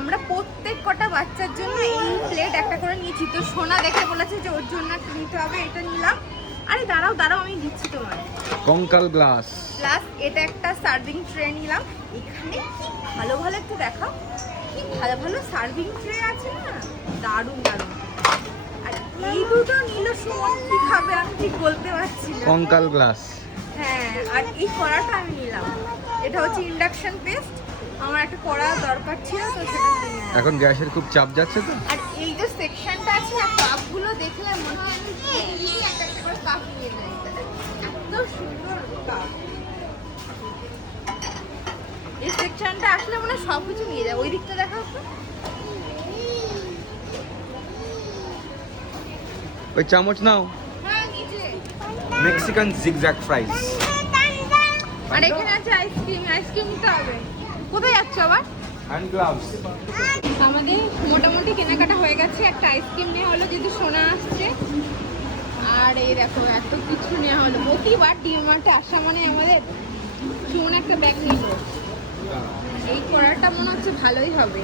আমরা প্রত্যেক কটা বাচ্চার জন্য এই প্লেট একটা করে নিয়েছি। তো সোনা দেখে বলেছে যে ওর জন্য একটা নিতে হবে, এটা নিলাম। আরে দাঁড়াও দাঁড়াও, আমি দিচ্ছি তোমার। কঙ্কাল গ্লাস প্লাস এটা একটা সার্ভিং ট্রে নিলাম। এখানে কি ভালো ভালো একটু দেখাও, কি ভালো ভালো সার্ভিং ট্রে আছে না, দারুণ দারুণ। আর এই দুটো নিল সুমন, কি খাবে আমি ঠিক বলতে পারছি না। কঙ্কাল গ্লাস। হ্যাঁ, আর এই কড়াটা আমি নিলাম। এটা হচ্ছে ইন্ডাকশন পেস্ট, আমার একটা কড়া দরকার ছিল তো সেটা নিয়ে নিলাম। এখন গ্যাসের খুব চাপ যাচ্ছে তো। আর এই যে সেকশনটা আছে না, কাপগুলো দেখলে মনে হয় আমি ডেইলি একটা একটা করে কাপ নিয়ে যাই। এত সুন্দর কাপ। এই সেকশনটা আসলে মনে হয় সব কিছু নিয়ে যায়। ওই দিকটা দেখাও তো। ওই চামচ নাও। হ্যাঁ, নিচে। Mexican zigzag fries. আর এখানে আছে আইসক্রিম, আইসক্রিম নিতে হবে। কোথায় যাচ্ছ আবার? Hand gloves. আমাদের মোটামুটি কেনাকাটা হয়ে গেছে। একটা আইসক্রিম নেওয়া হলো যেহেতু সোনা আসছে। আর এই দেখো এত কিছু নেওয়া হলো। প্রতিবার ডিমার্টে আসা মানে আমাদের সুমন একটা ব্যাগ নিল। এই কড়াটা মনে হচ্ছে ভালোই হবে।